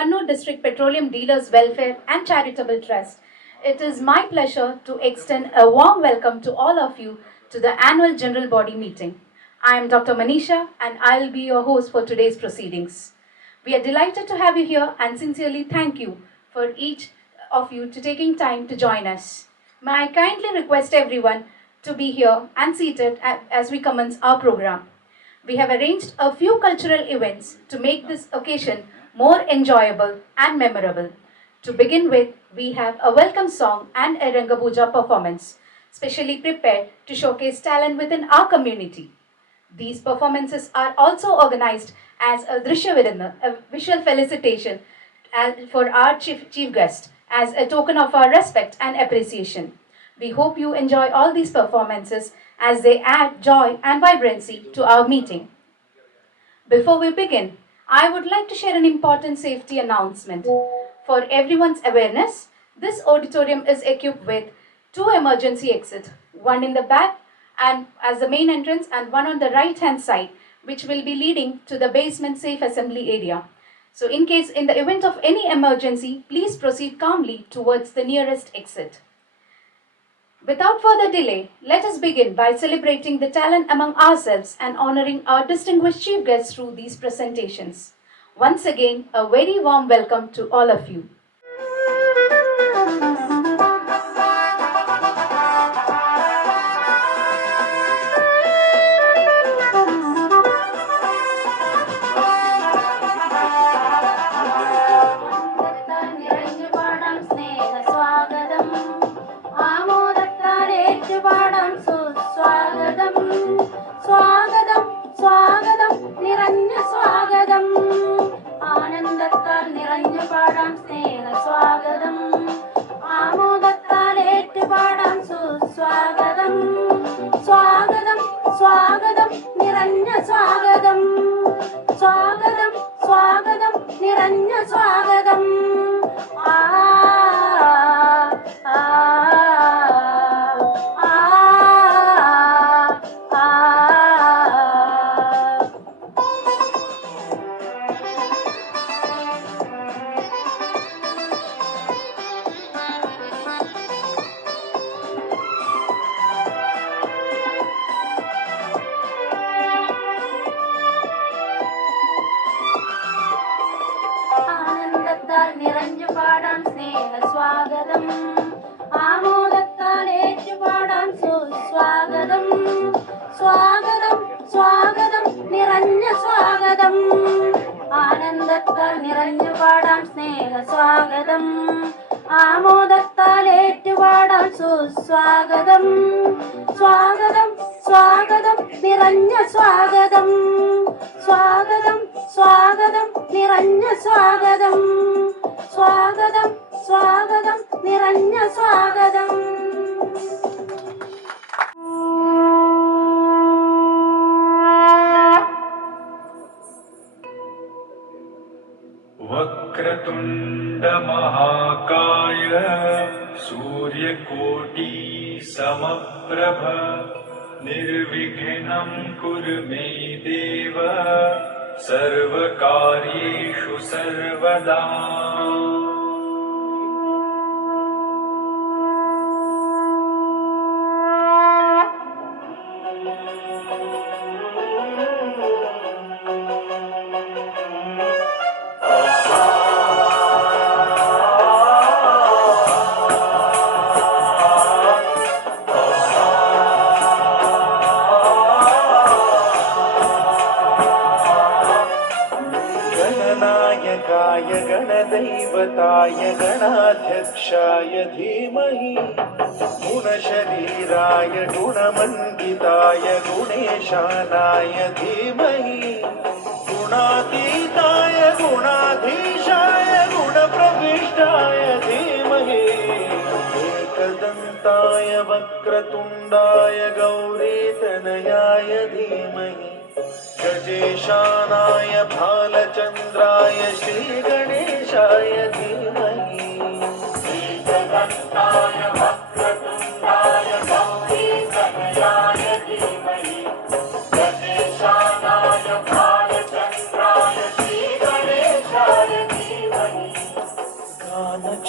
Kannur District Petroleum Dealers Welfare and Charitable Trust, it is my pleasure to extend a warm welcome to all of you to the annual General Body Meeting. I am Dr. Manisha and I will be your host for today's proceedings. We are delighted to have you here and sincerely thank you for each of you to taking time to join us. May I kindly request everyone to be here and seated as we commence our program. We have arranged a few cultural events to make this occasion more enjoyable and memorable. To begin with, we have a welcome song and a Ranga Puja performance, specially prepared to showcase talent within our community. These performances are also organized as a Drishya Vidana, a visual felicitation for our chief guest, as a token of our respect and appreciation. We hope you enjoy all these performances as they add joy and vibrancy to our meeting. Before we begin, I would like to share an important safety announcement. For everyone's awareness, this auditorium is equipped with 2 emergency exits, one in the back and as the main entrance and one on the right hand side, which will be leading to the basement safe assembly area. So in the event of any emergency, please proceed calmly towards the nearest exit. Without further delay, let us begin by celebrating the talent among ourselves and honoring our distinguished chief guests through these presentations. Once again, a very warm welcome to all of you. वक्रतुण्ड महाकाय सूर्यकोटि समप्रभ निर्विघ्नं कुरु मे देव सर्वकार्येषु सर्वदा। गणदैवताय गणाध्यक्षाय धीमहि गुणशरीराय गुणमण्डिताय गुणेशानाय धीमहि गुणातीताय गुणाधीशाय गुणप्रविष्टाय धीमहि एकदन्ताय वक्रतुण्डाय गौरीतनयाय धीमहि गजेशानाय भालचन्द्राय श्रीगणेशाय धीमहि एकदन्ताय वक्रतुण्डाय गौरीतनयाय धीमहि गजेशानाय भालचन्द्राय श्रीगणेशाय धीमहि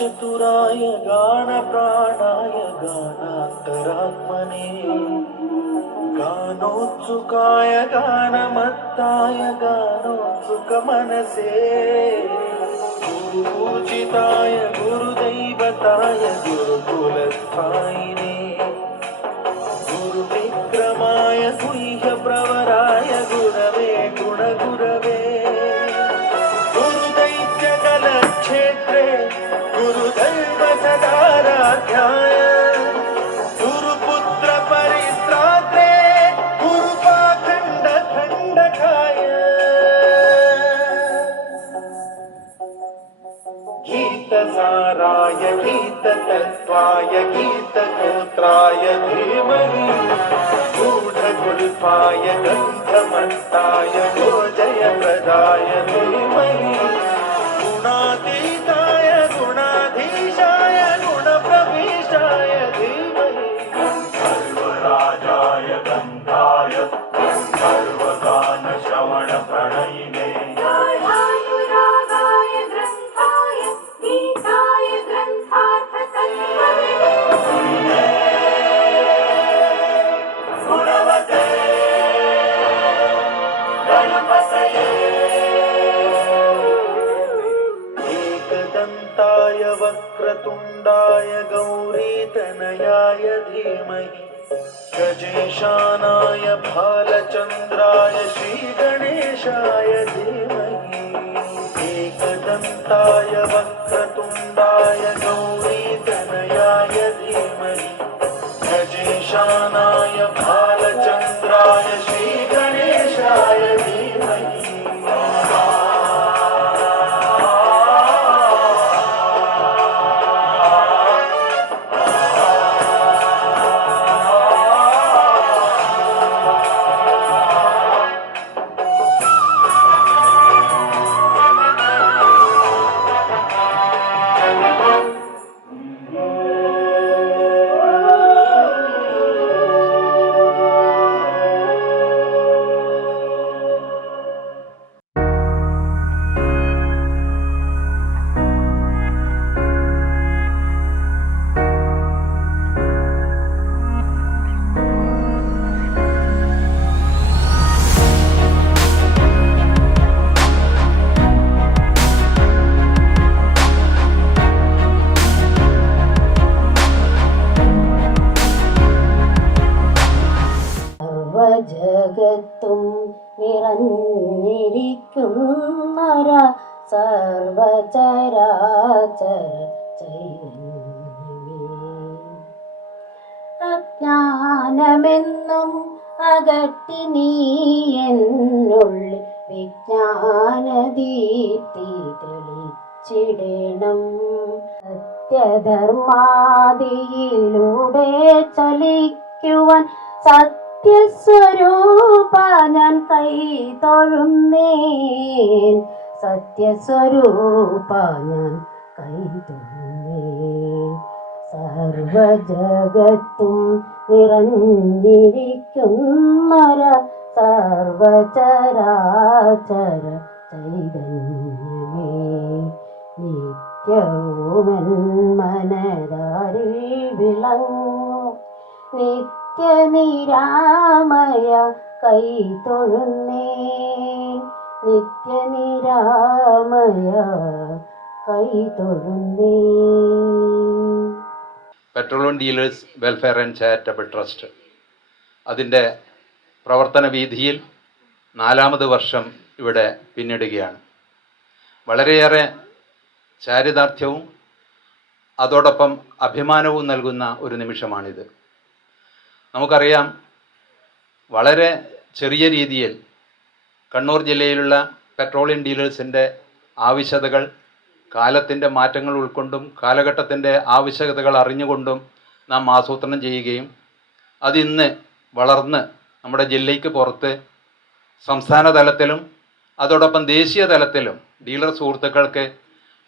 चतुराय गानप्राणाय गानान्तरात्मने गानोत्सुकाय गानमत्ताय गानोत्सुकमनसे गुरुपूजिताय गुरुदैवताय गुरुकुलस्थायिने गुरुविक्रमाय गुह्यप्रवराय गुरवे गुणगुरवे गुरुदैत्यकलक्षेत्रे गुरुदैव सदाराध्याय गुरुपुत्रपरित्रात्रे गुरुपाखण्डखण्डकाय गीतसाराय गीततत्त्वाय गीतगोत्राय धीमहि गूढगुल्फाय गन्धमत्ताय गोजयप्रदाय धीमहि गुणातीताय गुणाधीशाय गुणप्रविशाय धीमहि गन्धर्वराजाय गन्धाय गन्धर्वगानश्रवणप्रणयिने गाढानुरागाय ग्रन्थाय गीताय ग्रन्थार्थतत्त्ववे गुणवते गणपतये एकदन्ताय वक्रतुण्डाय गौरीतनयाय धीमहि गजेशानाय भालचन्द्राय श्रीगणेशाय धीमहि एकदन्ताय वक्रतुण्डाय गौरीतनयाय धीमहि गजेशानाय भालचन्द्राय श्रीगणेशाय धीमहि സർവജഗത്തും നിറഞ്ഞിരിക്കുന്നൊര സർവചരാചര ചൈതന്യമേ അജ്ഞാനമെന്നും അകറ്റി നീ എന്നുള്ളിൽ വിജ്ഞാനദീപ്തി തെളിച്ചിടണം സത്യധർമാദിയിലൂടെ ചലിക്കുവാൻ സത്യസ്വരൂപ ഞാൻ കൈ തൊഴുന്നേൻ സത്യസ്വരൂപ ഞാൻ കൈ തൊഴുന്നേൻ സർവജഗത്തും നിറഞ്ഞിരിക്കുന്നൊര സർവചരാചര ചൈതന്യമേ നിത്യവുമൻ മനതാരിൽ വിളങ്ങും നിത്യനിരാമയ കൈ തൊഴുന്നേൻ നിത്യനിരാമയ കൈ തൊഴുന്നേൻ. Petroleum dealers welfare and charitable trust അതിൻ്റെ പ്രവർത്തന വീഥിയിൽ 4ാമത് വർഷം ഇവിടെ പിന്നിടുകയാണ്. വളരെയേറെ ചാരിതാർത്ഥ്യവും അതോടൊപ്പം അഭിമാനവും നൽകുന്ന ഒരു നിമിഷമാണിത്. നമുക്കറിയാം, വളരെ ചെറിയ രീതിയിൽ കണ്ണൂർ ജില്ലയിലുള്ള പെട്രോളിയം ഡീലേഴ്സിൻ്റെ ആവശ്യകതകൾ കാലത്തിൻ്റെ മാറ്റങ്ങൾ ഉൾക്കൊണ്ടും കാലഘട്ടത്തിൻ്റെ ആവശ്യകതകൾ അറിഞ്ഞുകൊണ്ടും നാം ആസൂത്രണം ചെയ്യുകയും അതിന്ന് വളർന്ന് നമ്മുടെ ജില്ലയ്ക്ക് പുറത്ത് സംസ്ഥാന തലത്തിലും അതോടൊപ്പം ദേശീയ തലത്തിലും ഡീലർ സുഹൃത്തുക്കൾക്ക്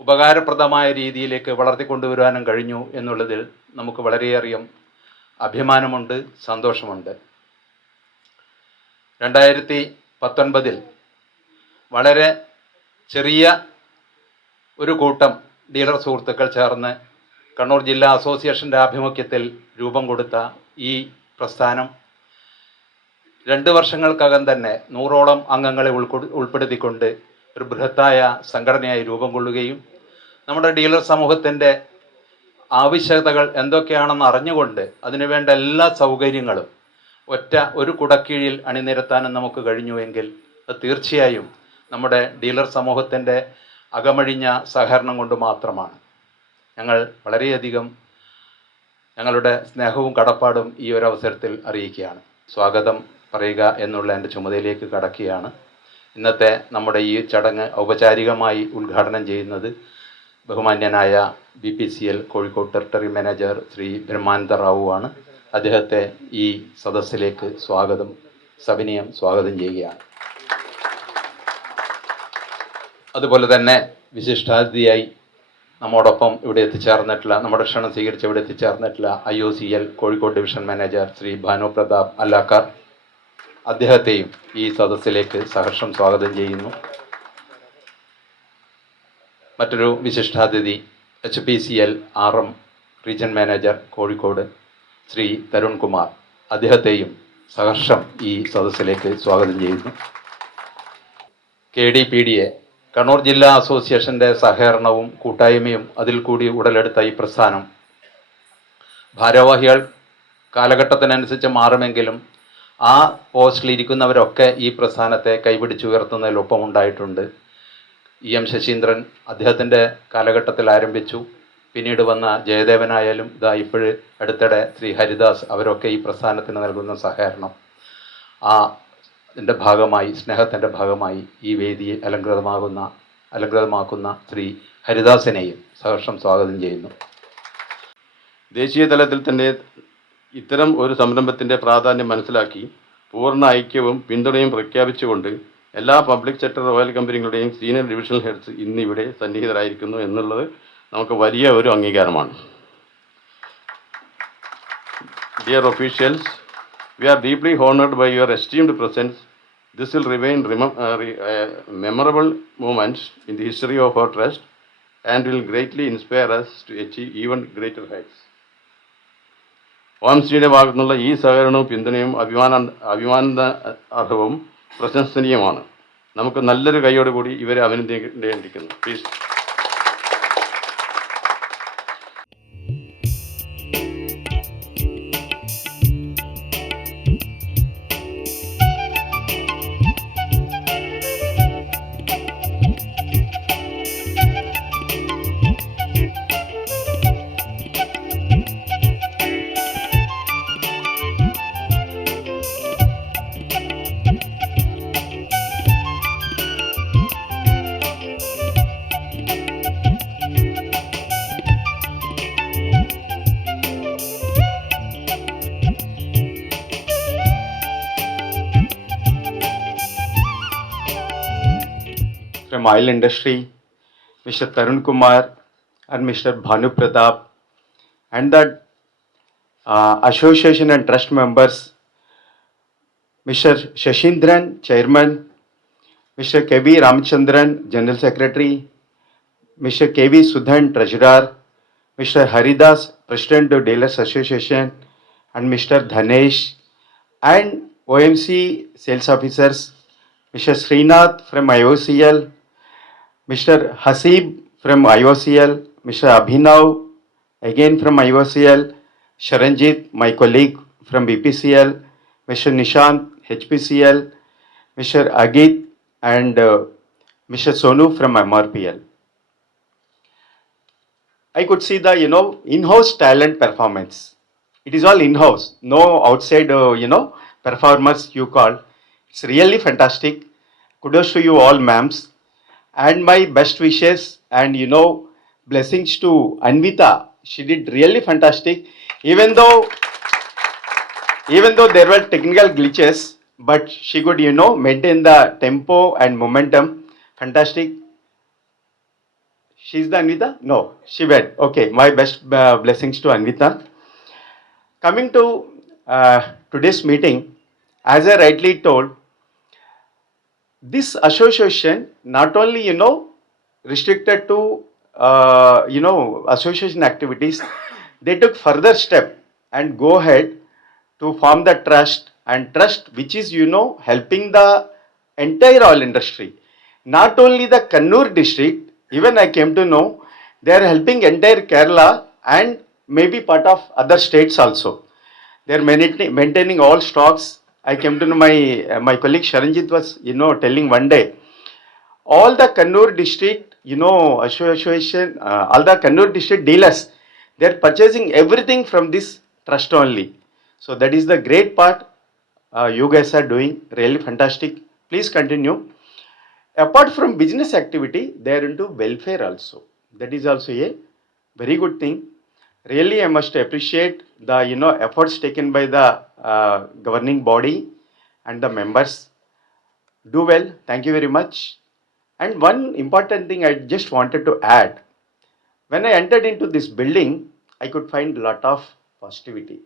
ഉപകാരപ്രദമായ രീതിയിലേക്ക് വളർത്തിക്കൊണ്ടുവരാനും കഴിഞ്ഞു എന്നുള്ളതിൽ നമുക്ക് വളരെയേറെ അഭിമാനമുണ്ട്, സന്തോഷമുണ്ട്. 2019 വളരെ ചെറിയ ഒരു കൂട്ടം ഡീലർ സുഹൃത്തുക്കൾ ചേർന്ന് കണ്ണൂർ ജില്ലാ അസോസിയേഷൻ്റെ ആഭിമുഖ്യത്തിൽ രൂപം കൊടുത്ത ഈ പ്രസ്ഥാനം 2 വർഷങ്ങൾക്കകം തന്നെ 100ഓളം അംഗങ്ങളെ ഉൾപ്പെടുത്തിക്കൊണ്ട് ഒരു ബൃഹത്തായ സംഘടനയായി രൂപം കൊള്ളുകയും നമ്മുടെ ഡീലർ സമൂഹത്തിൻ്റെ ആവശ്യകതകൾ എന്തൊക്കെയാണെന്ന് അറിഞ്ഞുകൊണ്ട് അതിനുവേണ്ട എല്ലാ സൗകര്യങ്ങളും ഒരു കുടക്കീഴിൽ അണിനിരത്താനും നമുക്ക് കഴിഞ്ഞുവെങ്കിൽ അത് തീർച്ചയായും നമ്മുടെ ഡീലർ സമൂഹത്തിൻ്റെ അകമഴിഞ്ഞ സഹകരണം കൊണ്ട് മാത്രമാണ്. ഞങ്ങൾ വളരെയധികം ഞങ്ങളുടെ സ്നേഹവും കടപ്പാടും ഈ ഒരു അവസരത്തിൽ അറിയിക്കുകയാണ്. സ്വാഗതം പറയുക എന്നുള്ള എൻ്റെ ചുമതലയിലേക്ക് കടക്കുകയാണ്. ഇന്നത്തെ നമ്മുടെ ഈ ചടങ്ങ് ഔപചാരികമായി ഉദ്ഘാടനം ചെയ്യുന്നത് ബഹുമാന്യനായ BPCL Kozhikode territory manager Shri Brahmananda Rao ആണ്. അദ്ദേഹത്തെ ഈ സദസ്സിലേക്ക് സവിനയം സ്വാഗതം ചെയ്യുകയാണ്. അതുപോലെ തന്നെ വിശിഷ്ടാതിഥിയായി നമ്മോടൊപ്പം ഇവിടെ എത്തിച്ചേർന്നിട്ടുള്ള, നമ്മുടെ ക്ഷണം സ്വീകരിച്ച് ഇവിടെ എത്തിച്ചേർന്നിട്ടുള്ള IOCL Kozhikode division manager Shri Bhanu Pratap അല്ലാക്കാർ, അദ്ദേഹത്തെയും ഈ സദസ്സിലേക്ക് സഹർഷം സ്വാഗതം ചെയ്യുന്നു. മറ്റൊരു വിശിഷ്ടാതിഥി HPCL RM region manager Kozhikode Shri Tarun Kumar, അദ്ദേഹത്തെയും സഹർഷം ഈ സദസ്സിലേക്ക് സ്വാഗതം ചെയ്യുന്നു. KDPDA കണ്ണൂർ ജില്ലാ അസോസിയേഷൻ്റെ സഹകരണവും കൂട്ടായ്മയും അതിൽ കൂടി ഉടലെടുത്ത ഈ പ്രസ്ഥാനം ഭാരവാഹികൾ കാലഘട്ടത്തിനനുസരിച്ച് മാറുമെങ്കിലും ആ പോസ്റ്റിലിരിക്കുന്നവരൊക്കെ ഈ പ്രസ്ഥാനത്തെ കൈപിടിച്ചുയർത്തുന്നതിലൊപ്പം ഉണ്ടായിട്ടുണ്ട്. EM ശശീന്ദ്രൻ അദ്ദേഹത്തിൻ്റെ കാലഘട്ടത്തിൽ ആരംഭിച്ചു. പിന്നീട് വന്ന ജയദേവനായാലും ഇപ്പോഴ് അടുത്തിടെ ശ്രീ ഹരിദാസ്, അവരൊക്കെ ഈ പ്രസ്ഥാനത്തിന് നൽകുന്ന സഹകരണം അതിൻ്റെ ഭാഗമായി, സ്നേഹത്തിൻ്റെ ഭാഗമായി ഈ വേദിയെ അലങ്കൃതമാക്കുന്ന ശ്രീ ഹരിദാസിനെയും സഹർഷം സ്വാഗതം ചെയ്യുന്നു. ദേശീയ തലത്തിൽ തന്നെ ഇത്തരം ഒരു സംരംഭത്തിൻ്റെ പ്രാധാന്യം മനസ്സിലാക്കി പൂർണ്ണ ഐക്യവും പിന്തുണയും പ്രഖ്യാപിച്ചുകൊണ്ട് എല്ലാ പബ്ലിക് സെക്ടർ ഓയിൽ കമ്പനികളുടെയും സീനിയർ ഡിവിഷണൽ ഹെഡ്സ് ഇന്നിവിടെ സന്നിഹിതരായിരിക്കുന്നു എന്നുള്ളത് നമുക്ക് വലിയ ഒരു അംഗീകാരമാണ്. Dear officials, we are deeply honored by your esteemed presence. This will remain memorable moment in the history of our trust and will greatly inspire us to achieve even greater heights. OMCയുടെ ഭാഗത്തുനിന്നുള്ള ഈ സഹകരണവും പിന്തുണയും അഭിമാനാർഹവും പ്രശംസനീയമാണ്. നമുക്ക് നല്ലൊരു കൈയോടുകൂടി ഇവരെ അഭിനന്ദിക്കേണ്ടിയിരിക്കുന്നു. Please. From oil industry, Mr. Tarun Kumar and Mr. Bhanu Pratap, and the association and trust members, Mr. Shashindran, Chairman, Mr. KV Ramchandran, General Secretary, Mr. KV Sudhan, Treasurer, Mr. Haridas, President of Dealers Association, and Mr. Dhanesh, and OMC sales officers, Mr. Srinath from IOCL, Mr. Hasib from IOCL, Mr. Abhinav again from IOCL, Sharanjit, my colleague from BPCL, Mr. Nishant, HPCL, Mr. Agit, and Mr. Sonu from MRPL. I could see the in-house talent performance. It is all in-house, no outside performers you call. It's really fantastic. Kudos to you all, ma'ams. And my best wishes and blessings to Anvita. She did really fantastic. Even though there were technical glitches, but she could maintain the tempo and momentum. Fantastic. She's the Anvita? No, she went. Okay, my best blessings to Anvita. Coming to today's meeting, as I rightly told, this association not only restricted to association activities, they took further step and go ahead to form the trust, and trust which is, helping the entire oil industry. Not only the Kannur district, even I came to know they are helping entire Kerala and maybe part of other states also. They are maintaining all stocks. I came to know my colleague Sharanjit was, telling one day all the Kannur district, association, all the Kannur district dealers, they are purchasing everything from this trust only. So that is the great part you guys are doing, really fantastic. Please continue. Apart from business activity, they are into welfare also. That is also a very good thing. Really, I must appreciate the efforts taken by the governing body and the members. Do well. Thank you very much. And one important thing I just wanted to add. When I entered into this building, I could find a lot of positivity,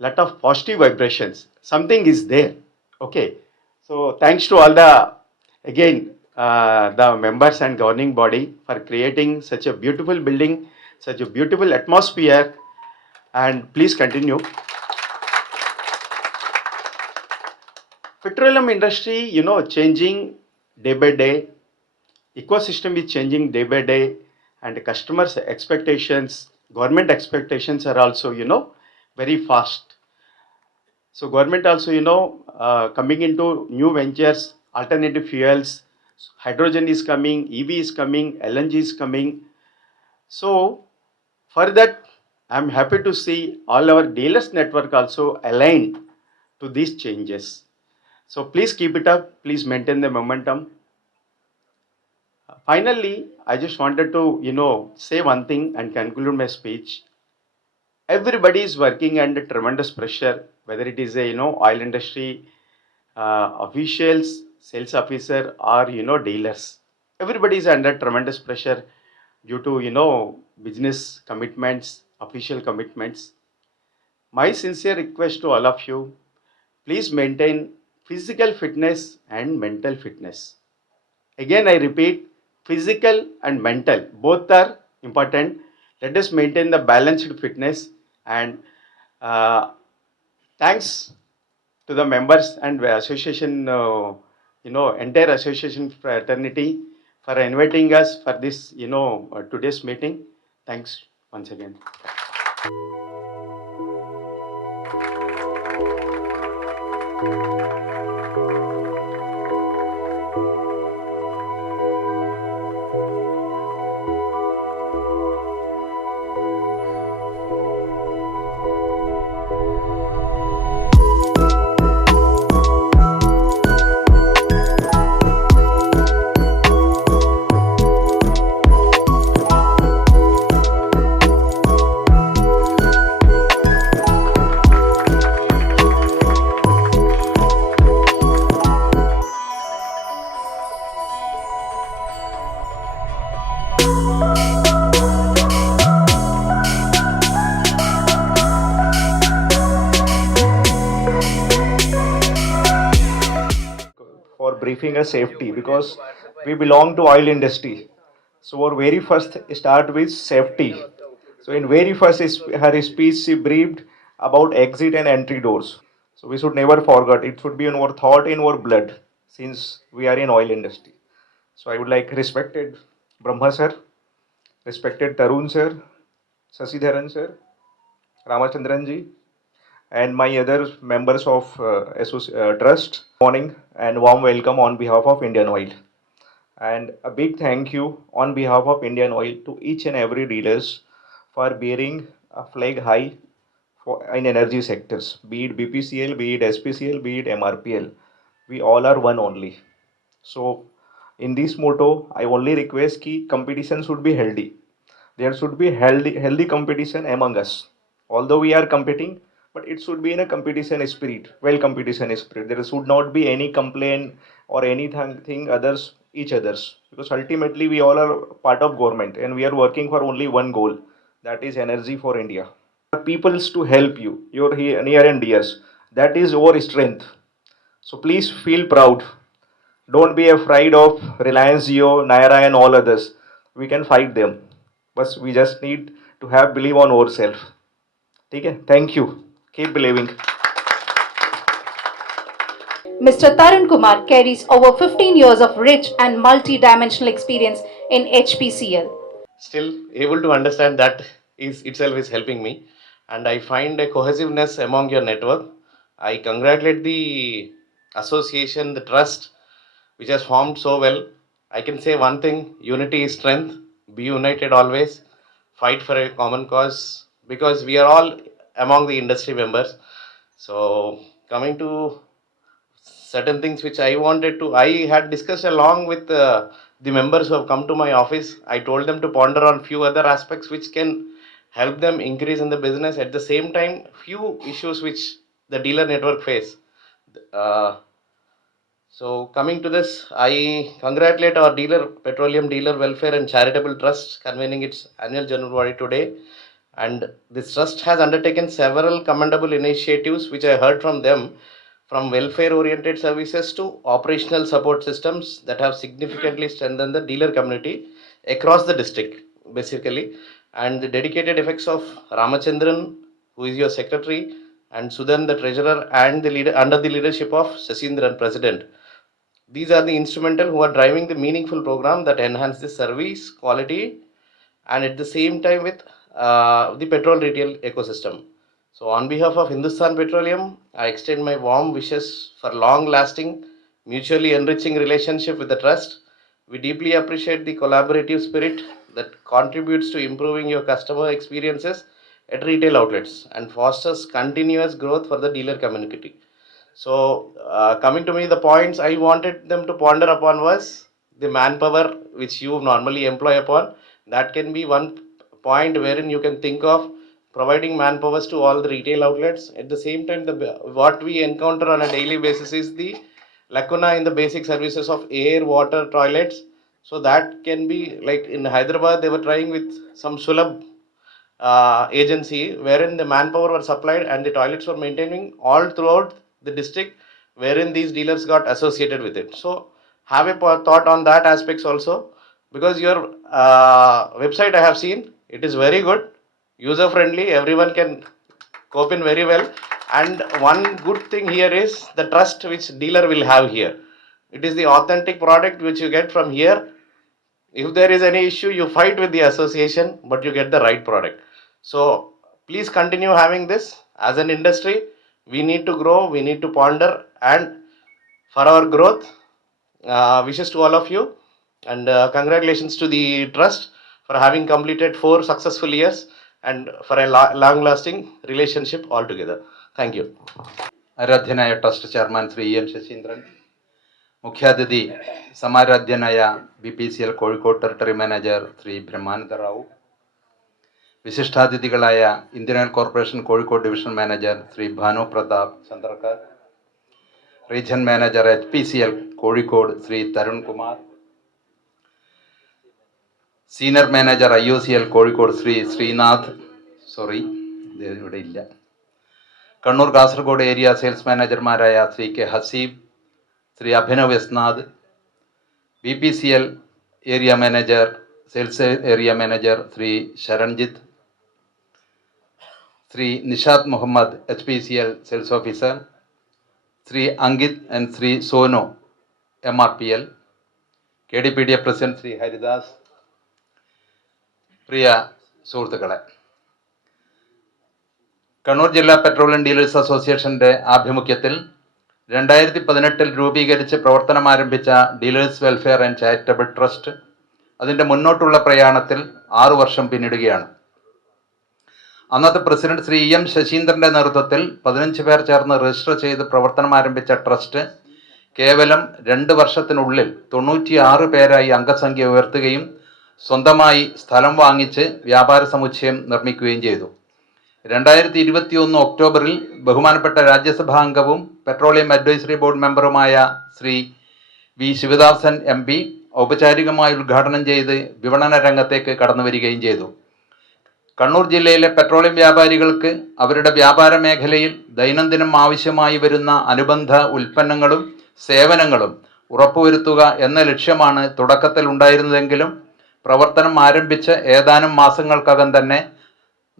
lot of positive vibrations. Something is there. Okay. So thanks to all the, again, the members and governing body for creating such a beautiful building, such a beautiful atmosphere. And please continue. Petroleum industry, changing day by day. Ecosystem is changing day by day, and customers' expectations, government expectations are also, very fast. So government also, coming into new ventures, alternative fuels, hydrogen is coming, EV is coming, LNG is coming. So for that, I'm happy to see all our dealers network also aligned to these changes. So please keep it up. Please maintain the momentum. Finally, I just wanted to, say one thing and conclude my speech. Everybody is working under tremendous pressure, whether it is a, oil industry, officials, sales officer, or, dealers. Everybody is under tremendous pressure due to, business commitments, official commitments. My sincere request to all of you, please maintain physical fitness and mental fitness. Again, I repeat, physical and mental, both are important. Let us maintain the balanced fitness, and thanks to the members and the association, entire association fraternity for inviting us for this, today's meeting. Thanks once again. For briefing us safety because we belong to oil industry. So our very first start with safety. So in very first her speech she briefed about exit and entry doors. So we should never forget. It should be in our thought, in our blood, since we are in oil industry. So I would like respected Brahma sir, respected Tarun sir, Sasidharan sir, Ramachandran ji, and my other members of trust. Morning and warm welcome on behalf of Indian Oil. And a big thank you on behalf of Indian Oil to each and every dealers for bearing a flag high in energy sectors, be it BPCL, be it SPCL, be it MRPL. We all are one only. So in this motto, I only request that competition should be healthy. There should be healthy competition among us. Although we are competing, but it should be in a competition spirit, competition spirit. There should not be any complaint or anything others, each others, because ultimately we all are part of government and we are working for only one goal, that is energy for India. Peoples to help you, your near and dears. That is our strength. So please feel proud. Don't be afraid of Reliance Jio, Naira and all others. we can fight them. But we just need to have believe on ourselves. Okay? Thank you. Keep believing. Mr. Tarun Kumar carries over 15 years of rich and multi-dimensional experience in HPCL. Still able to understand that is itself is helping me, and I find a cohesiveness among your network. I congratulate the association, the trust which has formed so well. I can say one thing: unity is strength. Be united always, fight for a common cause, because we are all among the industry members. So coming to certain things which I had discussed along with the members who have come to my office. I told them to ponder on few other aspects which can help them increase in the business. At the same time, few issues which the dealer network face. So coming to this, I congratulate our dealer, Petroleum Dealer Welfare and Charitable Trust, convening its annual general body today. And this trust has undertaken several commendable initiatives, which I heard from them, from welfare-oriented services to operational support systems that have significantly strengthened the dealer community across the district, basically. And the dedicated efforts of Ramachandran, who is your secretary, and Sudan, the treasurer, and the leader under the leadership of Sasindran, president. These are the instrumental who are driving the meaningful program that enhance the service quality and at the same time with the petrol retail ecosystem. So on behalf of Hindustan Petroleum, I extend my warm wishes for long-lasting, mutually enriching relationship with the trust. We deeply appreciate the collaborative spirit that contributes to improving your customer experiences at retail outlets and fosters continuous growth for the dealer community. So, coming to me, the points I wanted them to ponder upon was the manpower which you normally employ upon. That can be one point wherein you can think of providing manpowers to all the retail outlets. At the same time, what we encounter on a daily basis is the lacuna in the basic services of air, water, toilets. So that can be like in Hyderabad, they were trying with some Sulabh agency wherein the manpower were supplied and the toilets were maintaining all throughout the district, wherein these dealers got associated with it. So have a thought on that aspects also, because your website I have seen, it is very good, user friendly, everyone can cope in very well. And one good thing here is the trust which dealer will have here. It is the authentic product which you get from here. If there is any issue, you fight with the association, but you get the right product. So please continue having this. As an industry, we need to grow, we need to ponder, and for our growth, wishes to all of you, and congratulations to the trust for having completed 4 successful years and for a long-lasting relationship altogether. Thank you. ആരാധ്യനായ trust chairman Shri M Saseendran, മുഖ്യാതിഥി സമാരാധ്യനായ BPCL Kozhikode territory manager Shri Brahmananda Rao, വിശിഷ്ടാതിഥികളായ Indian oil corporation Kozhikode division manager Shri Bhanu Pratap Chandrakar, region manager HPCL Kozhikode Shri Tarun Kumar, senior manager IOCL Kozhikode Shri Srinath, ഇവിടെ ഇല്ല, Kannur Kasaragod area sales മാനേജർമാരായ Shri K Haseeb, Shri Abhinav Yasnath, BPCL area manager sales area manager Shri Saranjith, Shri Nishad Muhammad HPCL sales officer, Shri Ankit and Shri Sonu MRPL, KDPDA president Shri Haridas. പ്രിയ സുഹൃത്തുക്കളെ, കണ്ണൂർ ജില്ലാ petroleum dealers അസോസിയേഷൻ്റെ ആഭിമുഖ്യത്തിൽ 2018 രൂപീകരിച്ച് പ്രവർത്തനം ആരംഭിച്ച dealers welfare and charitable trust അതിൻ്റെ മുന്നോട്ടുള്ള പ്രയാണത്തിൽ 6 വർഷം പിന്നിടുകയാണ്. അന്നത്തെ പ്രസിഡന്റ് ശ്രീ എം ശശീന്ദ്രൻ്റെ നേതൃത്വത്തിൽ 15 പേർ ചേർന്ന് രജിസ്റ്റർ ചെയ്ത് പ്രവർത്തനം ആരംഭിച്ച ട്രസ്റ്റ് കേവലം 2 വർഷത്തിനുള്ളിൽ 96 പേരായി അംഗസംഖ്യ ഉയർത്തുകയും സ്വന്തമായി സ്ഥലം വാങ്ങിച്ച് വ്യാപാര സമുച്ചയം നിർമ്മിക്കുകയും ചെയ്തു. 2021 ഒക്ടോബറിൽ ബഹുമാനപ്പെട്ട രാജ്യസഭാ അംഗവും പെട്രോളിയം അഡ്വൈസറി ബോർഡ് മെമ്പറുമായ ശ്രീ വി ശിവദാസൻ MP ഔപചാരികമായി ഉദ്ഘാടനം ചെയ്ത് വിപണന രംഗത്തേക്ക് കടന്നു വരികയും ചെയ്തു. കണ്ണൂർ ജില്ലയിലെ പെട്രോളിയം വ്യാപാരികൾക്ക് അവരുടെ വ്യാപാര മേഖലയിൽ ദൈനംദിനം ആവശ്യമായി വരുന്ന അനുബന്ധ ഉൽപ്പന്നങ്ങളും സേവനങ്ങളും ഉറപ്പുവരുത്തുക എന്ന ലക്ഷ്യമാണ് തുടക്കത്തിൽ ഉണ്ടായിരുന്നതെങ്കിലും പ്രവർത്തനം ആരംഭിച്ച് ഏതാനും മാസങ്ങൾക്കകം തന്നെ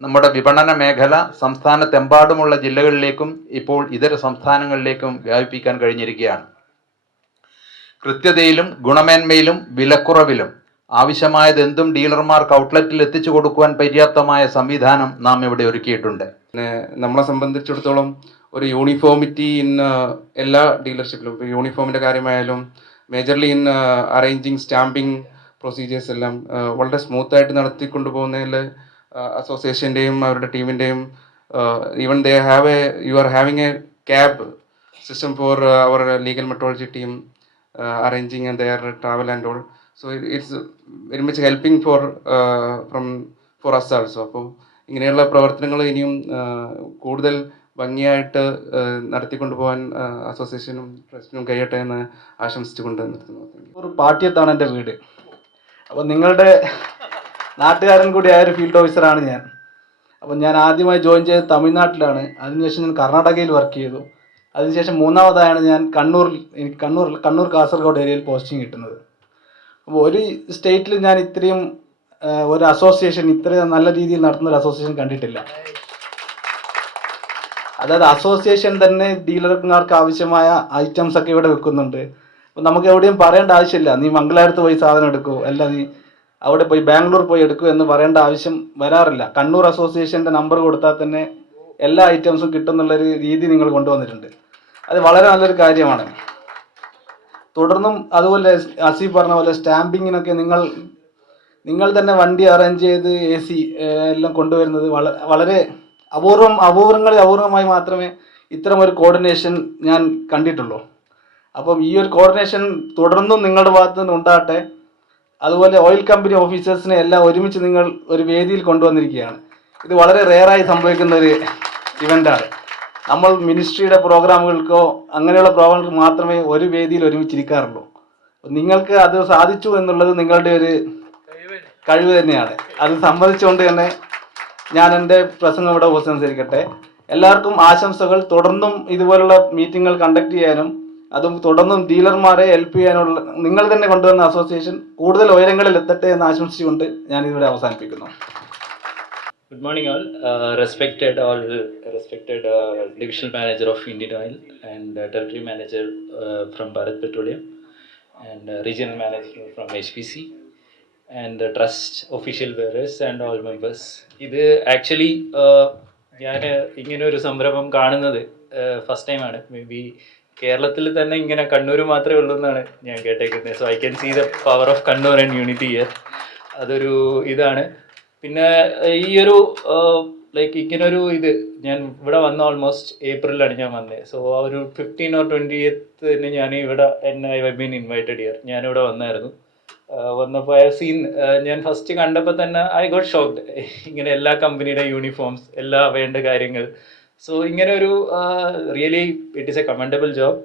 നമ്മുടെ വിപണന മേഖല സംസ്ഥാനത്തെമ്പാടുമുള്ള ജില്ലകളിലേക്കും ഇപ്പോൾ ഇതര സംസ്ഥാനങ്ങളിലേക്കും വ്യാപിപ്പിക്കാൻ കഴിഞ്ഞിരിക്കുകയാണ്. കൃത്യതയിലും ഗുണമേന്മയിലും വിലക്കുറവിലും ആവശ്യമായതെന്തും ഡീലർമാർക്ക് ഔട്ട്ലെറ്റിൽ എത്തിച്ചു കൊടുക്കുവാൻ പര്യാപ്തമായ സംവിധാനം നാം ഇവിടെ ഒരുക്കിയിട്ടുണ്ട്. നമ്മളെ സംബന്ധിച്ചിടത്തോളം ഒരു യൂണിഫോമിറ്റി ഇൻ എല്ലാ ഡീലർഷിപ്പിലും, ഇപ്പോൾ യൂണിഫോമിൻ്റെ കാര്യമായാലും majorly in arranging stamping procedures എല്ലാം വളരെ സ്മൂത്തായിട്ട് നടത്തിക്കൊണ്ടു പോകുന്നതിൽ അസോസിയേഷൻ്റെയും അവരുടെ ടീമിൻ്റെയും even you are having a cab system for our legal metrology team arranging their travel and all. So it's very much helping for us also. അപ്പോൾ ഇങ്ങനെയുള്ള പ്രവർത്തനങ്ങൾ ഇനിയും കൂടുതൽ ഭംഗിയായിട്ട് നടത്തിക്കൊണ്ടു പോകാൻ അസോസിയേഷനും ട്രസ്റ്റിനും കഴിയട്ടെ എന്ന് ആശംസിച്ചുകൊണ്ട് നിർത്തുന്നു. ഒരു പാട്യത്താണ് എൻ്റെ വീട്. അപ്പോൾ നിങ്ങളുടെ നാട്ടുകാരൻ കൂടിയായ ഒരു ഫീൽഡ് ഓഫീസറാണ് ഞാൻ. അപ്പോൾ ഞാൻ ആദ്യമായി ജോയിൻ ചെയ്തത് തമിഴ്നാട്ടിലാണ്. അതിനുശേഷം ഞാൻ കർണാടകയിൽ വർക്ക് ചെയ്തു. അതിനുശേഷം മൂന്നാമതായാണ് ഞാൻ കണ്ണൂർ കാസർഗോഡ് ഏരിയയിൽ പോസ്റ്റിംഗ് കിട്ടുന്നത്. അപ്പോൾ ഒരു സ്റ്റേറ്റിൽ ഞാൻ ഇത്രയും ഒരു അസോസിയേഷൻ ഇത്രയും നല്ല രീതിയിൽ നടത്തുന്ന ഒരു അസോസിയേഷൻ കണ്ടിട്ടില്ല. അതായത് അസോസിയേഷൻ തന്നെ ഡീലർമാർക്ക് ആവശ്യമായ ഐറ്റംസ് ഒക്കെ ഇവിടെ വെക്കുന്നുണ്ട്. അപ്പോൾ നമുക്ക് എവിടെയും പറയേണ്ട ആവശ്യമില്ല, നീ മംഗലാപുരത്ത് പോയി സാധനം എടുക്കൂ, അല്ല നീ അവിടെ പോയി ബാംഗ്ലൂർ പോയി എടുക്കൂ എന്ന് പറയേണ്ട ആവശ്യം വരാറില്ല. കണ്ണൂർ അസോസിയേഷൻ്റെ നമ്പർ കൊടുത്താൽ തന്നെ എല്ലാ ഐറ്റംസും കിട്ടുന്നുള്ളൊരു രീതി നിങ്ങൾ കൊണ്ടുവന്നിട്ടുണ്ട്. അത് വളരെ നല്ലൊരു കാര്യമാണ്. തുടർന്നും അതുപോലെ അസീഫ് പറഞ്ഞ പോലെ സ്റ്റാമ്പിങ്ങിനൊക്കെ നിങ്ങൾ തന്നെ വണ്ടി അറേഞ്ച് ചെയ്ത് AC എല്ലാം കൊണ്ടുവരുന്നത് വളരെ അപൂർവമായി മാത്രമേ ഇത്തരം ഒരു കോർഡിനേഷൻ ഞാൻ കണ്ടിട്ടുള്ളൂ. അപ്പം ഈ ഒരു കോർഡിനേഷൻ തുടർന്നും നിങ്ങളുടെ ഭാഗത്തു നിന്ന് ഉണ്ടാകട്ടെ. അതുപോലെ ഓയിൽ കമ്പനി ഓഫീസേഴ്സിനെ എല്ലാം ഒരുമിച്ച് നിങ്ങൾ ഒരു വേദിയിൽ കൊണ്ടുവന്നിരിക്കുകയാണ്. ഇത് വളരെ റെയറായി സംഭവിക്കുന്ന ഒരു ഇവൻ്റാണ്. നമ്മൾ മിനിസ്ട്രിയുടെ പ്രോഗ്രാമുകൾക്കോ അങ്ങനെയുള്ള പ്രോഗ്രാമുകൾക്ക് മാത്രമേ ഒരു വേദിയിൽ ഒരുമിച്ചിരിക്കാറുള്ളൂ. നിങ്ങൾക്ക് അത് സാധിച്ചു എന്നുള്ളത് നിങ്ങളുടെ ഒരു കഴിവ് തന്നെയാണ്. അത് സമ്മതിച്ചുകൊണ്ട് തന്നെ ഞാൻ എൻ്റെ പ്രസംഗം ഇവിടെ ഉപസംഹരിക്കട്ടെ. എല്ലാവർക്കും ആശംസകൾ. തുടർന്നും ഇതുപോലുള്ള മീറ്റിങ്ങുകൾ കണ്ടക്ട് ചെയ്യാനും അതും തുടർന്നും ഡീലർമാരെ ഹെൽപ്പ് ചെയ്യാനുള്ള നിങ്ങൾ തന്നെ കൊണ്ടുവന്ന അസോസിയേഷൻ കൂടുതൽ ഉയരങ്ങളിൽ എത്തട്ടെ എന്ന് ആശംസിച്ചുകൊണ്ട് ഞാൻ ഇതിവിടെ അവസാനിപ്പിക്കുന്നു. Good morning all. Respected divisional manager of Indian Oil and territory manager from Bharat Petroleum and regional manager from HPC and trust official bearers and all members. ഇത് ആക്ച്വലി ഞാൻ ഇങ്ങനെ ഒരു സംരംഭം കാണുന്നത് ഫസ്റ്റ് ടൈമാണ്. മേ ബി കേരളത്തിൽ തന്നെ ഇങ്ങനെ കണ്ണൂർ മാത്രമേ ഉള്ളൂ എന്നാണ് ഞാൻ കേട്ടേക്കുന്നത്. So I can see the power of Kannur and unity here. അതൊരു ഇതാണ്. പിന്നെ ഈ ഒരു ലൈക്ക് ഇങ്ങനൊരു ഇത് ഞാൻ ഇവിടെ വന്ന ഓൾമോസ്റ്റ് ഏപ്രിലാണ് ഞാൻ വന്നത്. സോ ആ ഒരു 15 or 20th ഞാൻ ഇവിടെ I have been invited here. ഞാനിവിടെ വന്നായിരുന്നു. വന്നപ്പോൾ ഐ ഹാവ് സീൻ, ഞാൻ ഫസ്റ്റ് കണ്ടപ്പോൾ തന്നെ ഐ ഗോട്ട് ഷോക്ക്ഡ്. ഇങ്ങനെ എല്ലാ കമ്പനിയുടെ യൂണിഫോംസ്, എല്ലാ വേണ്ട കാര്യങ്ങൾ. സോ ഇങ്ങനെ ഒരു really it is A commendable job.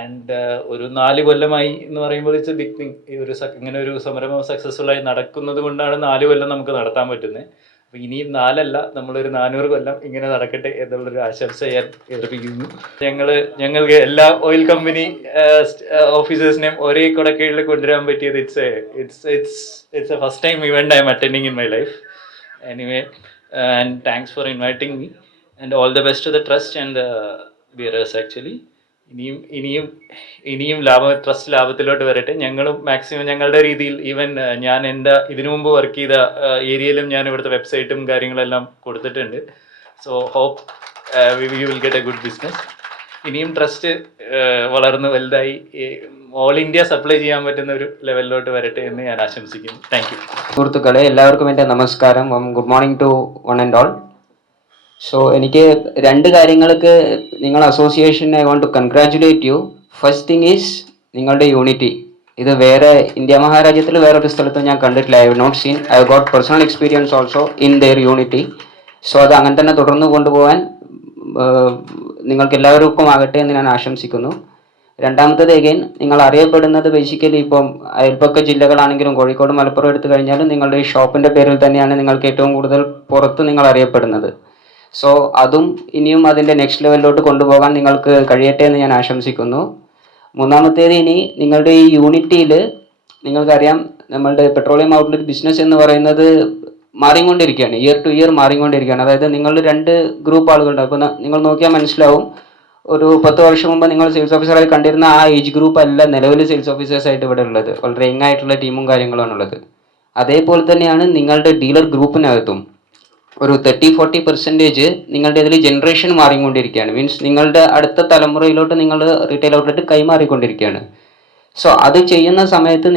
And ഒരു 4 കൊല്ലമായി എന്ന് പറയുമ്പോൾ ഇറ്റ്സ് എ ബിഗ് തിങ്. ഈ ഒരു ഇങ്ങനെ ഒരു സംരംഭം സക്സസ്ഫുള്ളായി നടക്കുന്നത് കൊണ്ടാണ് 4 കൊല്ലം നമുക്ക് നടത്താൻ പറ്റുന്നത്. അപ്പോൾ ഇനിയും 4 അല്ല, നമ്മളൊരു 400 കൊല്ലം ഇങ്ങനെ നടക്കട്ടെ എന്നുള്ളൊരു ആശംസ ഞാൻ ഏർപ്പിക്കുന്നു. ഞങ്ങൾക്ക് എല്ലാ ഓയിൽ കമ്പനി ഓഫീസേഴ്സിനെയും ഒരേ കുടക്കീഴിൽ കൊണ്ടുവരാൻ പറ്റിയത് it's a first time event I am attending in my life. Anyway, and thanks for inviting me and all the best to the trust and the bearers. Actually ഇനിയും ട്രസ്റ്റ് ലാഭത്തിലോട്ട് വരട്ടെ. ഞങ്ങളും maximum ഞങ്ങളുടെ രീതിയിൽ, ഈവൻ ഞാൻ എൻ്റെ ഇതിനു മുമ്പ് വർക്ക് ചെയ്ത ഏരിയയിലും ഞാൻ ഇവിടുത്തെ വെബ്സൈറ്റും കാര്യങ്ങളെല്ലാം കൊടുത്തിട്ടുണ്ട്. So hope we will get a good business. ഇനിയും ട്രസ്റ്റ് വളർന്ന് വലുതായി ഓൾ ഇന്ത്യ സപ്ലൈ ചെയ്യാൻ പറ്റുന്ന ഒരു ലെവലിലോട്ട് വരട്ടെ എന്ന് ഞാൻ ആശംസിക്കുന്നു. Thank you. സുഹൃത്തുക്കളെ, എല്ലാവർക്കും എൻ്റെ നമസ്കാരം. Good morning to one and all. So എനിക്ക് 2 കാര്യങ്ങൾക്ക് നിങ്ങൾ association I want to congratulate you. First thing is നിങ്ങളുടെ യൂണിറ്റി. ഇത് വേറെ ഇന്ത്യ മഹാരാജ്യത്തിൽ വേറൊരു സ്ഥലത്തും ഞാൻ കണ്ടിട്ടില്ല. I have not seen. I have got personal experience also in their unity. So അത് അങ്ങനെ തന്നെ തുടർന്ന് കൊണ്ടുപോകാൻ നിങ്ങൾക്ക് എല്ലാവർക്കും ആകട്ടെ എന്ന് ഞാൻ ആശംസിക്കുന്നു. രണ്ടാമത്തത്, എഗെയിൻ നിങ്ങൾ അറിയപ്പെടുന്നത് ബേസിക്കലി ഇപ്പം അയൽപ്പക്ക ജില്ലകളാണെങ്കിലും കോഴിക്കോട്, മലപ്പുറം എടുത്തു കഴിഞ്ഞാലും നിങ്ങളുടെ ഈ ഷോപ്പിൻ്റെ പേരിൽ തന്നെയാണ് നിങ്ങൾക്ക് ഏറ്റവും കൂടുതൽ പുറത്ത് നിങ്ങൾ അറിയപ്പെടുന്നത്. സോ അതും ഇനിയും അതിൻ്റെ നെക്സ്റ്റ് ലെവലിലോട്ട് കൊണ്ടുപോകാൻ നിങ്ങൾക്ക് കഴിയട്ടെ എന്ന് ഞാൻ ആശംസിക്കുന്നു. മൂന്നാമത്തേത്, ഇനി നിങ്ങളുടെ ഈ യൂണിറ്റിയിൽ നിങ്ങൾക്കറിയാം നമ്മളുടെ പെട്രോളിയം ഔട്ട്ലെറ്റ് ബിസിനസ് എന്ന് പറയുന്നത് മാറിക്കൊണ്ടിരിക്കുകയാണ്, ഇയർ ടു ഇയർ മാറിക്കൊണ്ടിരിക്കുകയാണ്. അതായത് നിങ്ങൾ രണ്ട് ഗ്രൂപ്പ് ആളുകളുണ്ട്. അപ്പോൾ നിങ്ങൾ നോക്കിയാൽ മനസ്സിലാവും, ഒരു 10 വർഷം മുമ്പ് നിങ്ങൾ സെയിൽസ് ഓഫീസറായി കണ്ടിരുന്ന ആ ഏജ് ഗ്രൂപ്പ് അല്ല നിലവിൽ സെയിൽസ് ഓഫീസേഴ്സായിട്ട് ഇവിടെ ഉള്ളത്. വളരെ യങ് ആയിട്ടുള്ള ടീമും കാര്യങ്ങളുമാണ് ഉള്ളത്. അതേപോലെ തന്നെയാണ് നിങ്ങളുടെ ഡീലർ ഗ്രൂപ്പിനകത്തും ഒരു 30-40% നിങ്ങളുടെ ഇതിൽ ജനറേഷൻ മാറിക്കൊണ്ടിരിക്കുകയാണ്. മീൻസ് നിങ്ങളുടെ അടുത്ത തലമുറയിലോട്ട് നിങ്ങൾ റീറ്റെയിൽ ഔട്ട്ലെറ്റ് കൈമാറിക്കൊണ്ടിരിക്കുകയാണ്. സോ അത് ചെയ്യുന്ന സമയത്ത്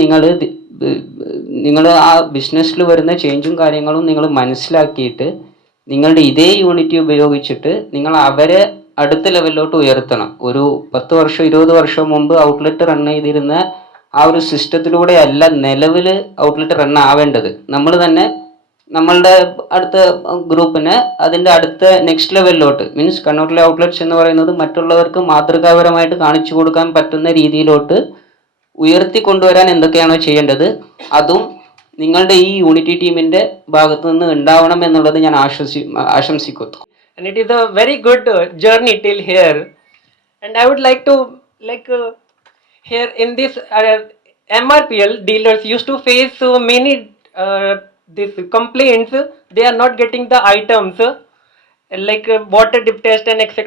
നിങ്ങൾ ആ ബിസിനസ്സിൽ വരുന്ന ചേഞ്ചും കാര്യങ്ങളും നിങ്ങൾ മനസ്സിലാക്കിയിട്ട് നിങ്ങളുടെ ഇതേ യൂണിറ്റ് ഉപയോഗിച്ചിട്ട് നിങ്ങൾ അവരെ അടുത്ത ലെവലിലോട്ട് ഉയർത്തണം. ഒരു 10 വർഷം 20 വർഷം മുമ്പ് ഔട്ട്ലെറ്റ് റൺ ചെയ്തിരുന്ന ആ ഒരു സിസ്റ്റത്തിലൂടെ അല്ല നിലവിൽ ഔട്ട്ലെറ്റ് റൺ ആവേണ്ടത്. നമ്മൾ തന്നെ നമ്മളുടെ അടുത്ത ഗ്രൂപ്പിനെ അതിൻ്റെ അടുത്ത നെക്സ്റ്റ് ലെവലിലോട്ട്, മീൻസ് കണ്ണൂരിലെ ഔട്ട്ലെറ്റ്സ് എന്ന് പറയുന്നത് മറ്റുള്ളവർക്ക് മാതൃകാപരമായിട്ട് കാണിച്ചു കൊടുക്കാൻ പറ്റുന്ന രീതിയിലോട്ട് ഉയർത്തി കൊണ്ടുവരാൻ എന്തൊക്കെയാണോ ചെയ്യേണ്ടത് അതും നിങ്ങളുടെ ഈ യൂണിറ്റി ടീമിൻ്റെ ഭാഗത്തു നിന്ന് ഉണ്ടാവണം എന്നുള്ളത് ഞാൻ ആശംസിക്കുന്നു. And it is a very good journey till here, and I would like to here in this MRPL dealers used to face many these complaints. They are not getting the items water dip test and etc.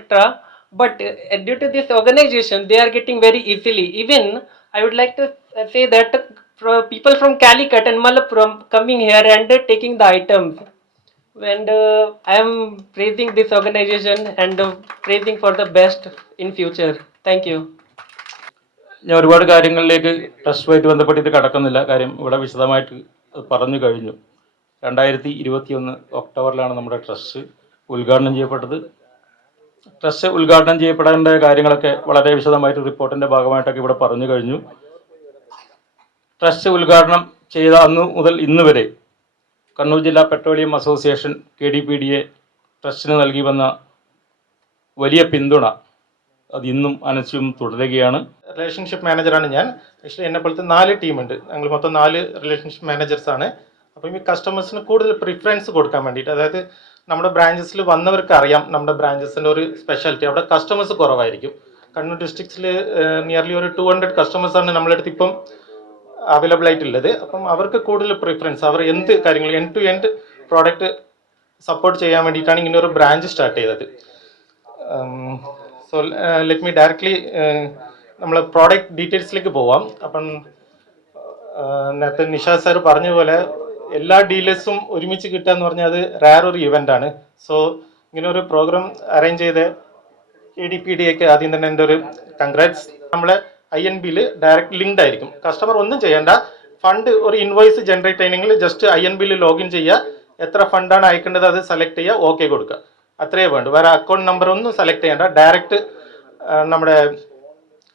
But due to this organization they are getting very easily. Even I would like to say that people from Calicut and Malappuram coming here and taking the items. And I am praising this organization and praising for the best in future. Thank you. ഞാൻ ഒരുപാട് കാര്യങ്ങളിലേക്ക് ട്രസ്റ്റുമായിട്ട് ബന്ധപ്പെട്ട് ഇത് കടക്കുന്നില്ല. കാര്യം ഇവിടെ വിശദമായിട്ട് പറഞ്ഞു കഴിഞ്ഞു. 2021 ഒക്ടോബറിലാണ് നമ്മുടെ ട്രസ്റ്റ് ഉദ്ഘാടനം ചെയ്യപ്പെട്ടത്. ട്രസ്റ്റ് ഉദ്ഘാടനം ചെയ്യപ്പെടേണ്ട കാര്യങ്ങളൊക്കെ വളരെ വിശദമായിട്ട് റിപ്പോർട്ടിൻ്റെ ഭാഗമായിട്ടൊക്കെ ഇവിടെ പറഞ്ഞു കഴിഞ്ഞു. ട്രസ്റ്റ് ഉദ്ഘാടനം ചെയ്ത അന്ന് മുതൽ ഇന്ന് വരെ കണ്ണൂർ ജില്ലാ പെട്രോളിയം അസോസിയേഷൻ KDPDA ട്രസ്റ്റിന് നൽകി വന്ന വലിയ പിന്തുണ അത് ഇന്നും അനശ്വരം തുടരുകയാണ്. റിലേഷൻഷിപ്പ് മാനേജറാണ് ഞാൻ. ആക്ച്വലി എന്നെപ്പോലത്തെ 4 ടീമുണ്ട്. ഞങ്ങൾ മൊത്തം 4 റിലേഷൻഷിപ്പ് മാനേജേഴ്സാണ്. അപ്പം ഈ കസ്റ്റമേഴ്സിന് കൂടുതൽ പ്രിഫറൻസ് കൊടുക്കാൻ വേണ്ടിയിട്ട്, അതായത് നമ്മുടെ ബ്രാഞ്ചസിൽ വന്നവർക്ക് അറിയാം നമ്മുടെ ബ്രാഞ്ചസിൻ്റെ ഒരു സ്പെഷ്യാലിറ്റി, അവിടെ കസ്റ്റമേഴ്സ് കുറവായിരിക്കും. കണ്ണൂർ ഡിസ്ട്രിക്റ്റിൽ നിയർലി ഒരു 200 കസ്റ്റമേഴ്സാണ് നമ്മളെ അടുത്ത് ഇപ്പം അവൈലബിൾ ആയിട്ടുള്ളത്. അപ്പം അവർക്ക് കൂടുതൽ പ്രിഫറൻസ്, അവർ എന്ത് കാര്യങ്ങൾ end to end product support ചെയ്യാൻ വേണ്ടിയിട്ടാണ് ഇങ്ങനെ ഒരു ബ്രാഞ്ച് സ്റ്റാർട്ട് ചെയ്തത്. സോ ലെറ്റ് മീ ഡയറക്ട്ലി നമ്മൾ പ്രോഡക്റ്റ് ഡീറ്റെയിൽസിലേക്ക് പോവാം. അപ്പം നേരത്തെ നിഷാദ് സാർ പറഞ്ഞ പോലെ എല്ലാ ഡീലേഴ്സും ഒരുമിച്ച് കിട്ടുക എന്ന് പറഞ്ഞാൽ അത് റയർ ഒരു ഇവൻ്റാണ്. സോ ഇങ്ങനെ ഒരു പ്രോഗ്രാം അറേഞ്ച് ചെയ്ത KDPDAക്ക് ആദ്യം തന്നെ എൻ്റെ ഒരു കൺഗ്രാറ്റ്സ്. നമ്മളെ INBയിൽ ഡയറക്റ്റ് ലിങ്ക്ഡ് ആയിരിക്കും. കസ്റ്റമർ ഒന്നും ചെയ്യേണ്ട, ഫണ്ട് ഒരു ഇൻവോയ്സ് ജനറേറ്റ് ചെയ്യണമെങ്കിൽ ജസ്റ്റ് INBയിൽ ലോഗിൻ ചെയ്യുക, എത്ര ഫണ്ടാണ് അയക്കേണ്ടത് അത് സെലക്ട് ചെയ്യുക, ഓക്കെ കൊടുക്കുക, അത്രയേ വേണ്ടൂ. വേറെ അക്കൗണ്ട് നമ്പർ ഒന്നും സെലക്ട് ചെയ്യേണ്ട, ഡയറക്റ്റ് നമ്മുടെ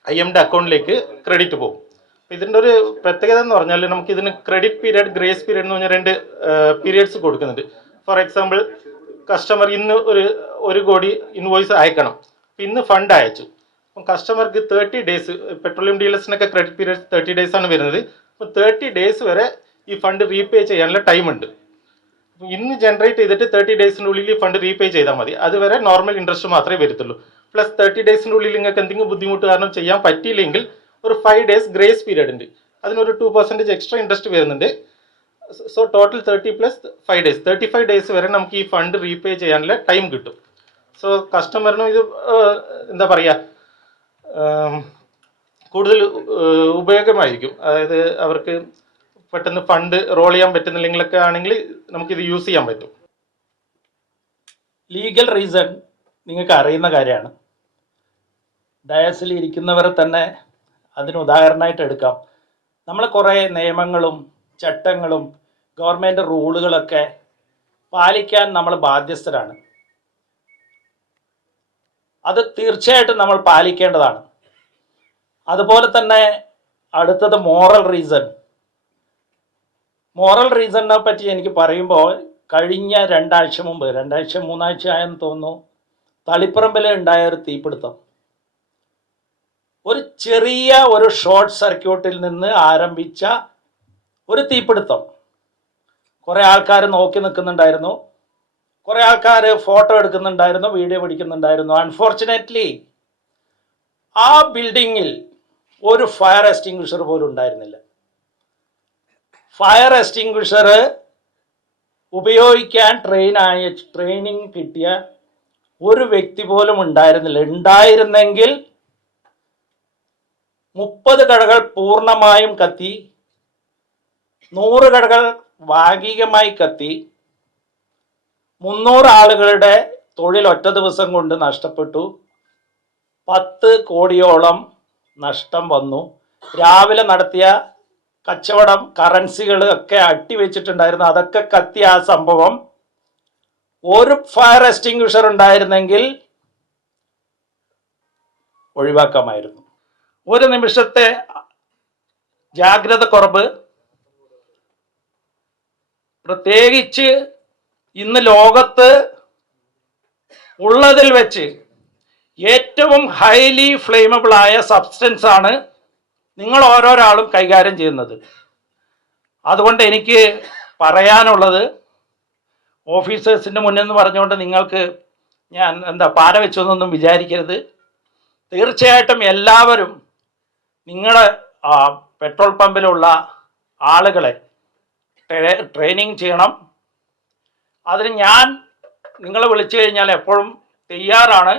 IMൻ്റെ അക്കൗണ്ടിലേക്ക് ക്രെഡിറ്റ് പോകും. ഇതിൻ്റെ ഒരു പ്രത്യേകത എന്ന് പറഞ്ഞാൽ നമുക്ക് ഇതിന് ക്രെഡിറ്റ് പീരിയഡ്, ഗ്രേസ് പീരിയഡ് എന്ന് പറഞ്ഞാൽ 2 പീരിയഡ്സ് കൊടുക്കുന്നുണ്ട്. ഫോർ എക്സാമ്പിൾ കസ്റ്റമർ ഇന്ന് 1 കോടി ഇൻവോയ്സ് അയക്കണം, ഇന്ന് ഫണ്ട് അയച്ചു, അപ്പം കസ്റ്റമർക്ക് 30 ഡേയ്സ്, പെട്രോളിയം ഡീലേഴ്സിനൊക്കെ ക്രെഡിറ്റ് പീരിയഡ് 30 ഡേയ്സ് ആണ് വരുന്നത്. അപ്പോൾ 30 ഡേയ്സ് വരെ ഈ ഫണ്ട് റീപേ ചെയ്യാനുള്ള ടൈം ഉണ്ട്. ഇന്ന് ജനറേറ്റ് ചെയ്തിട്ട് 30 ഡേയ്സിനുള്ളിൽ ഈ ഫണ്ട് റീപേ ചെയ്താൽ മതി. അതുവരെ നോർമൽ ഇൻട്രസ്റ്റ് മാത്രമേ വരത്തുള്ളൂ. പ്ലസ് 30 ഡേയ്സിനുള്ളിൽ നിങ്ങൾക്ക് എന്തെങ്കിലും ബുദ്ധിമുട്ട് കാരണം ചെയ്യാൻ പറ്റിയില്ലെങ്കിൽ ഒരു 5 ഡേയ്സ് ഗ്രേസ് പീരിയഡ് ഉണ്ട്, അതിനൊരു 2% എക്സ്ട്രാ ഇൻട്രസ്റ്റ് വരുന്നുണ്ട്. So total 30 plus 5 days 35 days വരെ നമുക്ക് ഈ ഫണ്ട് റീപേ ചെയ്യാനുള്ള ടൈം കിട്ടും. സോ കസ്റ്റമറിനും ഇത് എന്താ പറയുക, കൂടുതൽ ഉപയോഗമായിരിക്കും. അതായത് അവർക്ക് പെട്ടെന്ന് ഫണ്ട് റോൾ ചെയ്യാൻ പറ്റുന്നില്ലെങ്കിലൊക്കെ ആണെങ്കിൽ നമുക്കിത് യൂസ് ചെയ്യാൻ പറ്റും. ലീഗൽ റീസൺ നിങ്ങൾക്ക് അറിയുന്ന കാര്യമാണ്. ഡയസിൽ ഇരിക്കുന്നവരെ തന്നെ അതിന് ഉദാഹരണമായിട്ട് എടുക്കാം. നമ്മൾ കുറേ നിയമങ്ങളും ചട്ടങ്ങളും ഗവൺമെൻറ് റൂളുകളൊക്കെ പാലിക്കാൻ നമ്മൾ ബാധ്യസ്ഥരാണ്. അത് തീർച്ചയായിട്ടും നമ്മൾ പാലിക്കേണ്ടതാണ്. അതുപോലെ തന്നെ അടുത്തത് മോറൽ റീസൺ. മോറൽ റീസണിനെ പറ്റി എനിക്ക് പറയുമ്പോൾ കഴിഞ്ഞ 2 ആഴ്ച മുമ്പ്, 2 ആഴ്ച 3 ആഴ്ച ആയെന്ന് തോന്നുന്നു, തളിപ്പറമ്പിൽ ഉണ്ടായ ഒരു തീപിടുത്തം, ഒരു ചെറിയ ഒരു ഷോർട്ട് സർക്യൂട്ടിൽ നിന്ന് ആരംഭിച്ച ഒരു തീപിടുത്തം. കുറേ ആൾക്കാർ നോക്കി നിൽക്കുന്നുണ്ടായിരുന്നു, കുറേ ആൾക്കാർ ഫോട്ടോ എടുക്കുന്നുണ്ടായിരുന്നു, വീഡിയോ പിടിക്കുന്നുണ്ടായിരുന്നു. അൺഫോർച്ചുനേറ്റ്ലി ആ ബിൽഡിങ്ങിൽ ഒരു ഫയർ എക്സ്റ്റിങ്വിഷർ പോലും ഉണ്ടായിരുന്നില്ല. ഫയർ എക്സ്റ്റിങ്ക്വിഷർ ഉപയോഗിക്കാൻ ട്രെയിനിങ് കിട്ടിയ ഒരു വ്യക്തി പോലും ഉണ്ടായിരുന്നില്ല. ഉണ്ടായിരുന്നെങ്കിൽ 30 കടകൾ പൂർണ്ണമായും കത്തി, 100 കടകൾ ഭാഗികമായി കത്തി, 300 ആളുകളുടെ തൊഴിൽ ഒറ്റ ദിവസം കൊണ്ട് നഷ്ടപ്പെട്ടു. 10 കോടിയോളം നഷ്ടം വന്നു. രാവിലെ നടത്തിയ കച്ചവടം, കറൻസികൾ ഒക്കെ അട്ടിവെച്ചിട്ടുണ്ടായിരുന്നു. അതൊക്കെ കത്തിയ ആ സംഭവം ഒരു ഫയർ എക്സ്റ്റിങ്ക്വിഷർ ഉണ്ടായിരുന്നെങ്കിൽ ഒഴിവാക്കാമായിരുന്നു. ഒരു നിമിഷത്തെ ജാഗ്രത കുറവ്, പ്രത്യേകിച്ച് ഇന്ന് ലോകത്ത് ഉള്ളതിൽ വെച്ച് ഏറ്റവും ഹൈലി ഫ്ലെയിമബിൾ ആയ സബ്സ്റ്റൻസ് ആണ് നിങ്ങൾ ഓരോരാളും കൈകാര്യം ചെയ്യുന്നത്. അതുകൊണ്ട് എനിക്ക് പറയാനുള്ളത്, ഓഫീസേഴ്സിൻ്റെ മുന്നിൽ നിന്ന് പറഞ്ഞുകൊണ്ട് നിങ്ങൾക്ക് ഞാൻ പാര വെച്ചൊന്നും വിചാരിക്കരുത്. തീർച്ചയായിട്ടും എല്ലാവരും നിങ്ങളുടെ പെട്രോൾ പമ്പിലുള്ള ആളുകളെ ട്രെയിനിങ് ചെയ്യണം. അതിന് ഞാൻ നിങ്ങളെ വിളിച്ചു കഴിഞ്ഞാൽ എപ്പോഴും തയ്യാറാണ്.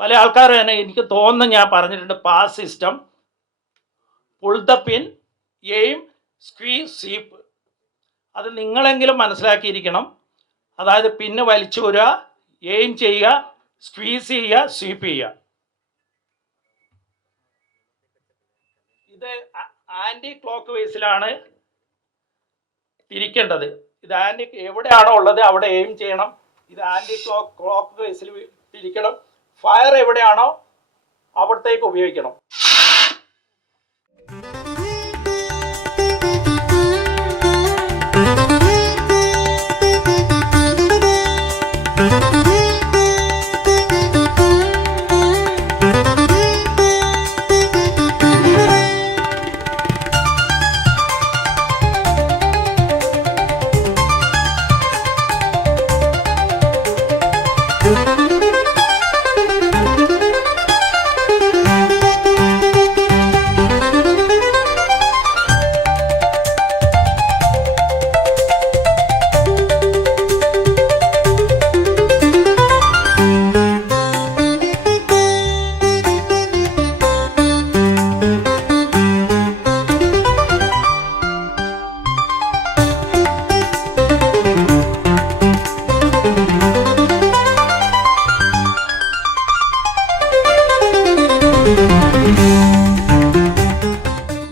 പല ആൾക്കാരും തന്നെ എനിക്ക് തോന്നുന്നു ഞാൻ പറഞ്ഞിട്ടുണ്ട്, pass system, pull the pin, aim, squeeze, sweep. അത് നിങ്ങളെങ്കിലും മനസ്സിലാക്കിയിരിക്കണം. അതായത് പിന്ന് വലിച്ചു വരിക, എയിം ചെയ്യുക, സ്ക്വീസ് ചെയ്യുക, സ്വീപ്പ് ചെയ്യുക. ഇത് ആൻറ്റി ക്ലോക്ക് വൈസിലാണ് തിരിക്കേണ്ടത്. ഇത് ആൻറ്റി എവിടെയാണോ ഉള്ളത് അവിടെ എയിം ചെയ്യണം. ഇത് ആൻറ്റി ക്ലോക്ക് വൈസിൽ തിരിക്കണം. ഫയർ എവിടെയാണോ അവിടത്തേക്ക് ഉപയോഗിക്കണം.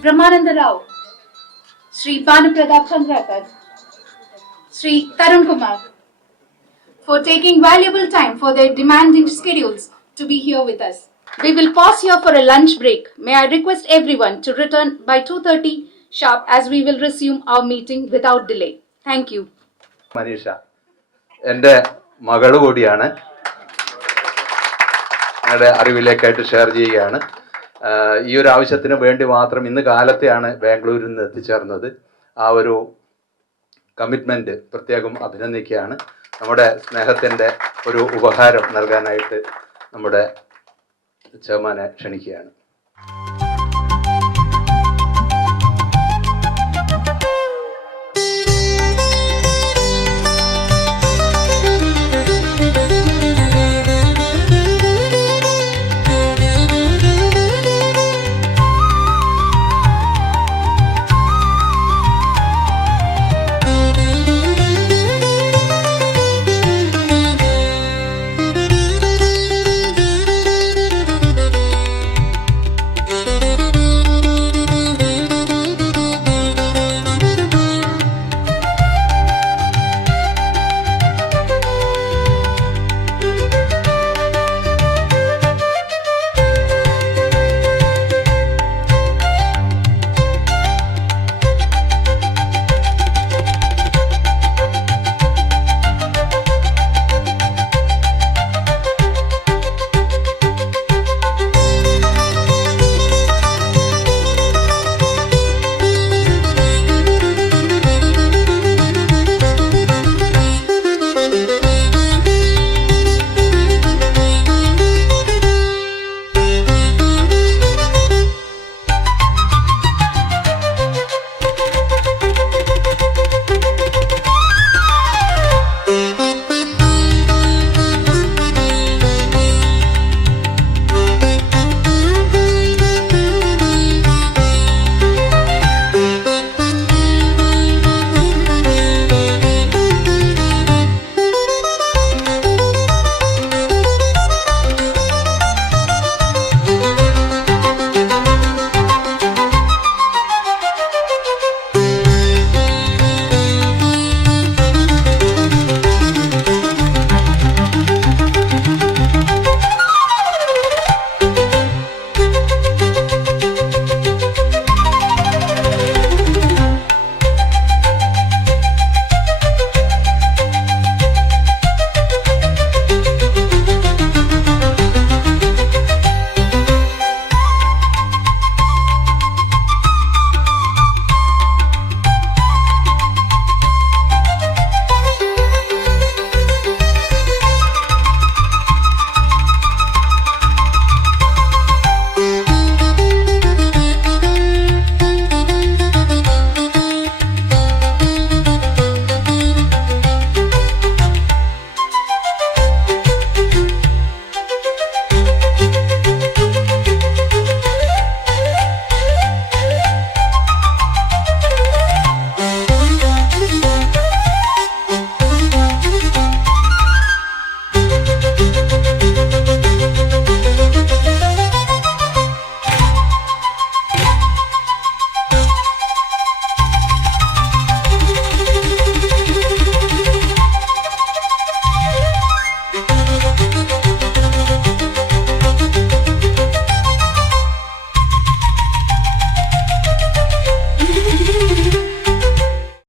Brahmananda Rao, Sri Bhanupradap Chandrakar, Sri Tarun Kumar, for taking valuable time for their demanding schedules to be here with us. We will pause here for a lunch break. May I request everyone to return by 2:30 sharp as we will resume our meeting without delay. Thank you. Manisha എൻ്റെ മകൾ കൂടിയാണ്. ഞങ്ങളുടെ അറിവിലേക്കായിട്ട് share ചെയ്യുകയാണ്. ഈ ഒരു ആവശ്യത്തിന് വേണ്ടി മാത്രം ഇന്ന് കാലത്തെയാണ് ബാംഗ്ലൂരിൽ നിന്ന് എത്തിച്ചേർന്നത്. ആ ഒരു കമ്മിറ്റ്മെൻറ്റ് പ്രത്യേകം അഭിനന്ദിക്കുകയാണ്. നമ്മുടെ സ്നേഹത്തിൻ്റെ ഒരു ഉപഹാരം നൽകാനായിട്ട് നമ്മുടെ ചെയർമാനെ ക്ഷണിക്കുകയാണ്.